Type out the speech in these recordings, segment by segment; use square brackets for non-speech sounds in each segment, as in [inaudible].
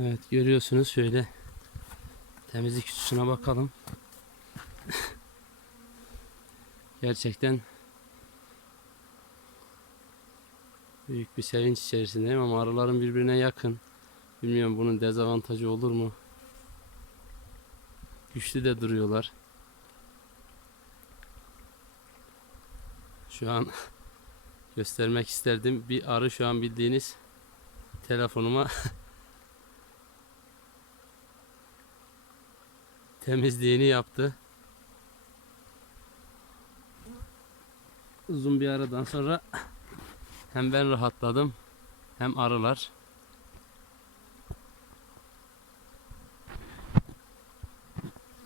Evet görüyorsunuz şöyle temizlik üstüne bakalım. [laughs] Gerçekten büyük bir sevinç içerisindeyim ama arıların birbirine yakın. Bilmiyorum bunun dezavantajı olur mu? Güçlü de duruyorlar. Şu an [laughs] göstermek isterdim. Bir arı şu an bildiğiniz telefonuma [laughs] temizliğini yaptı. Uzun bir aradan sonra hem ben rahatladım hem arılar.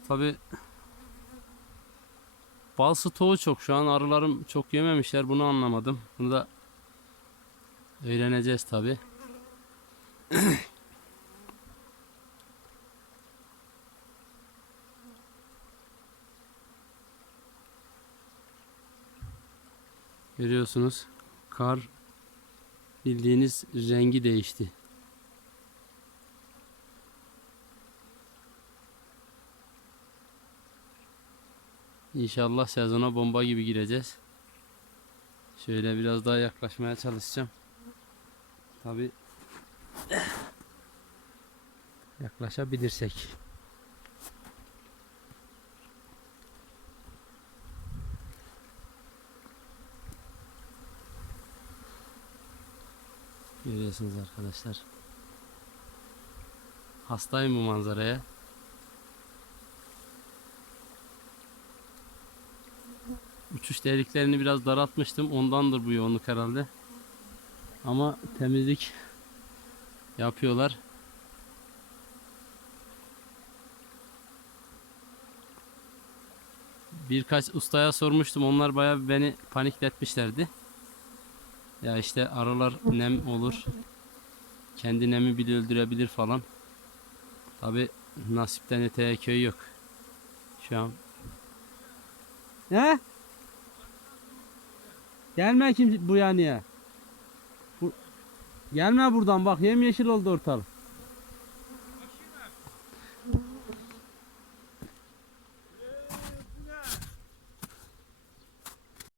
Tabi bal stoğu çok şu an arılarım çok yememişler bunu anlamadım. Bunu da öğreneceğiz tabi. [clears throat] Görüyorsunuz kar bildiğiniz rengi değişti. İnşallah sezona bomba gibi gireceğiz. Şöyle biraz daha yaklaşmaya çalışacağım. Tabi yaklaşabilirsek. Görüyorsunuz arkadaşlar. Hastayım bu manzaraya. Uçuş deliklerini biraz daraltmıştım. Ondandır bu yoğunluk herhalde. Ama temizlik yapıyorlar. Birkaç ustaya sormuştum. Onlar bayağı beni panikletmişlerdi. Ya işte arılar nem olur. Kendi nemi bile öldürebilir falan. Tabi nasipten öteye köy yok. Şu an. He? Gelme kim bu yanıya. Bu... Gelme buradan bak yemyeşil oldu ortalık.